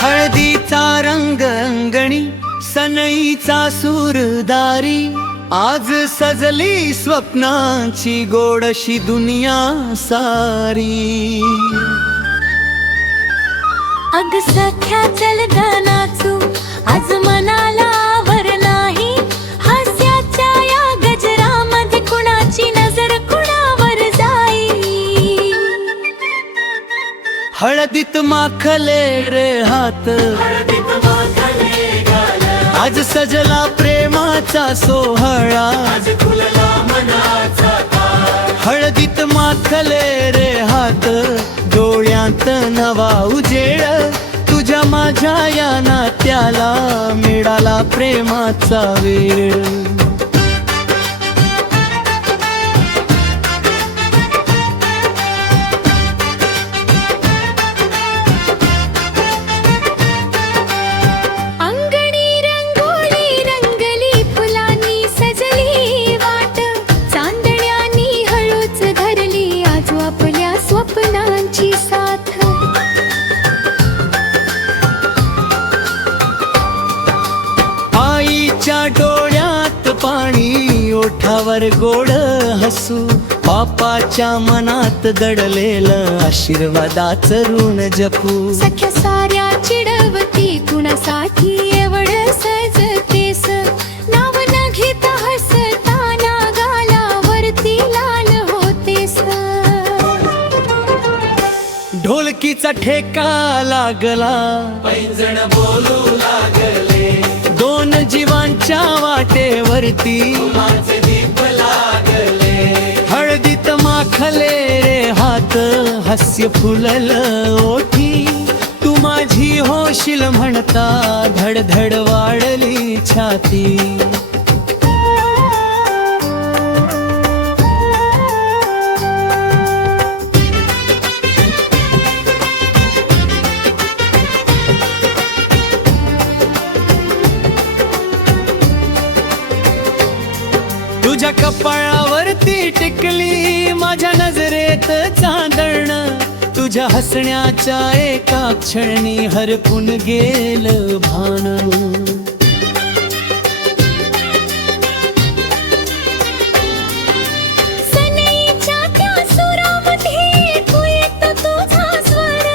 हळदीचा रंग अंगणी सनईचा सूरदारी, आज सजली स्वप्नांची गोडशी दुनिया सारी। अग सख्या चल ग नाचू, आज मनाला वर नाही, हास्याच्या या गजरामध्ये कुणाची नजर कुणावर जाई। हळदीत माखले रे हात, आज सजला प्रेमाचा सोहळा, हळदीत माखले रे हात, डोळ्यात नवा उजेड, तुझ्या माझ्या या नात्याला मिळाला प्रेमाचा वेळ। आईच्या डोळ्यात पाणी, ओठावर गोड हसू, बापाच्या मनात दडलेलं आशीर्वादाचं ऋण जपू। सख्या साऱ्या चिडवती कुणासाठी एवढ सजतेस, नाव न घेता हसताना गालावरती लाल होतेस। ढोलकीचा ठेका लागला, पैंजण बोलू लागले, दोन जीवांच्या वाटेवरती माझे दीप लागले। हळदीत माखले रे हात, हास्य फुललं ओठी, तू माझी होशील म्हणता धडधड वाढली छाती। तुझ्या कपाळावरती टिकली माझ्या नजरेत चांदण, तुझ्या हसण्याच्या एका क्षणी हरपून गेलं भान। सनईच्या त्या सुरामध्ये तू येतो तुझा स्वर,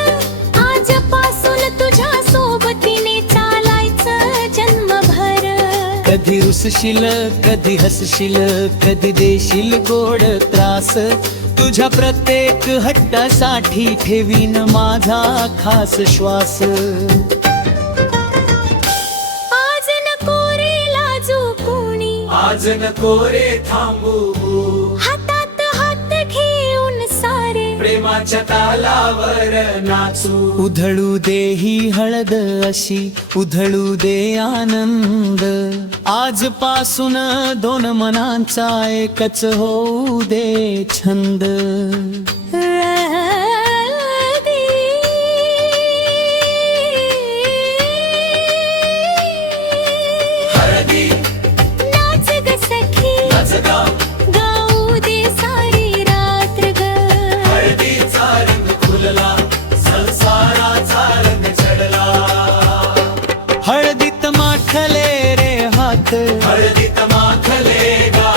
आजपासून तुझ्या सोबतीने चालायचं जन्मभर। कधी रुसशील कधी हसशील, कधी देशील गोड त्रास, तुझ्या प्रत्येक हट्टासाठी ठेवीन माझा खास श्वास। आज नको रे लाजू कोणी, आज नको रे थांबू, हातात हात घेऊन सारे प्रेमाच्या तालावर नाचू। उधळू दे ही हळद अशी, उधळू दे आनंद, आजपासून दोन मनांचा एकच होऊ दे छंद। हळदी नाच ग सखी, नाच ग, गाऊ दे सारी रात्र ग। हळदीचा रंग फुलला, संसाराचा रंग चढला, हळदीत माखले रे हात, हळदीत माखले गा